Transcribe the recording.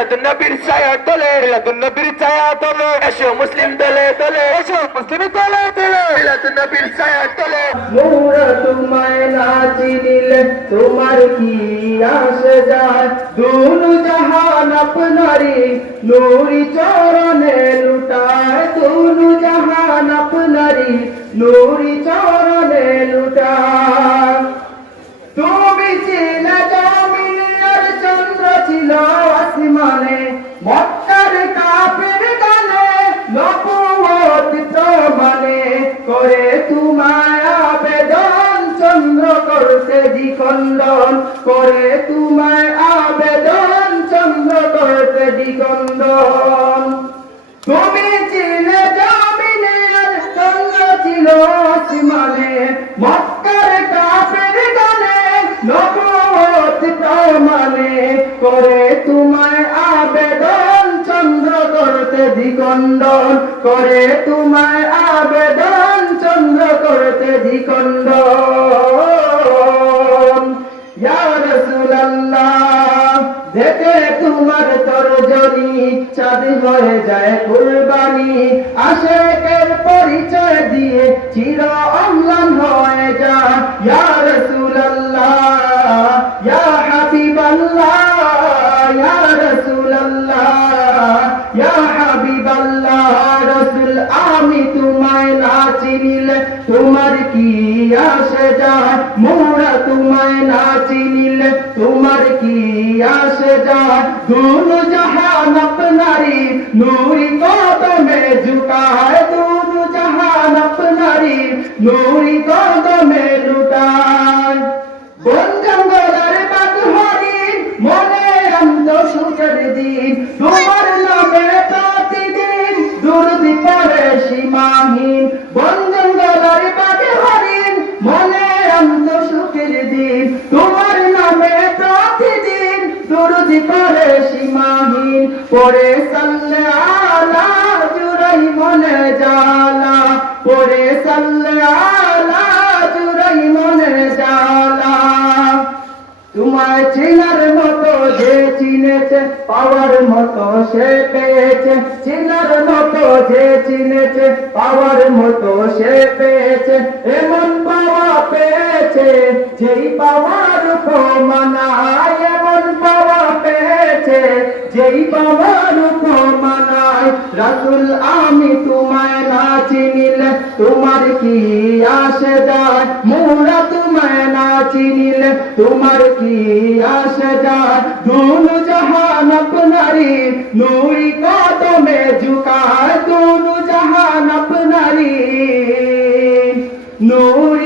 মিলাদুন নবীর ছায়া তলে, মিলাদুন নবীর ছায়া তলে, এসো মুসলিম দলে দলে, এসো মুসলিম দলে দলে, মিলাদুন নবীর ছায়া তলে। মোরা তোমায় না চিনিলে তোমার কি আসে যায়, দুনু জাহান আপনারি নূরি চরণে লুটায়, দুনু জাহান আপনারি নূরি চরণে লুটায়। তুমি ছিলে জমিনের চন্দ্র ছিল আসমানে, মক্কার কাফের গানে নবুয়ত প্রমাণে করে তোমায় আবেদন, চন্দ্র করতে দ্বিখণ্ডন করে তোমায় আবেদন, চন্দ্র করতে দ্বিখণ্ডন। তুমি ছিলে জমিনের চন্দ্র ছিল আসমানে, মক্কার কাফের গানে নবুয়ত প্রমাণে করে তোমায় আবেদন, চন্দ্র করতে দ্বিখণ্ডন করে তোমায় আবেদন, চন্দ্র করতে দ্বিখণ্ডন। ইয়া রাসূলুল্লাহ দেখে তোমার তরজনী চাঁদ হয়ে যায় কুরবানি, আশিকের পরিচয় দিয়ে চির অম্লান হয়ে যায়। ইয়া রাসূলুল্লাহ ইয়া হাবিবাল্লাহ, ইয়া রাসূলুল্লাহ ইয়া হাবিবাল্লাহ। রাসূল আমি তোমায় না চিনিলে তোমার কি আসে যায়, মোরা তোমায় না চিনিলে তোমার কি আসে যায়, দুনু জাহান আপনারি নূরি কদমে ঝুকায়, দুনু জাহান আপনারি নূরি কদমে লুটায়। বন জঙ্গলের বাঘ হরিণ মনে অন্ত সুখের দিন, তোমার নামে প্রতিদিন দুরূদ পড়ে সীমাহীন। বন জঙ্গলের বাঘ হরিণ মনে অন্ত সুখের দিন, তোমার নামে প্রতিদিন দুরূদ পড়ে সীমাহীন। পড়ে সাল্লে আলা জুরাই মনে জালা, পড়ে সাল্লে আলা জুরাই মনে জালা। তোমায় চেনার মতো যে চিনেছে, পাওয়ার মতো সে পেয়েছে, চেনার মতো যে চিনেছে, পাওয়ার মতো সে পেয়েছে। এমন পাওয়া পেয়েছে যেই পাওয়ার উপমানায়, এমন পাওয়া পেয়েছে যেই পাওয়ার উপমানায়। রাসূল আমি তোমায় না চিনিলে তোমার কি আসে যায়, মোরা তোমায় না চিনিলে তোমার কি আসে যায়, দুনু জাহান আপনারি নূরি কদমে ঝুকায়, দুনু জাহান আপনারি নূরি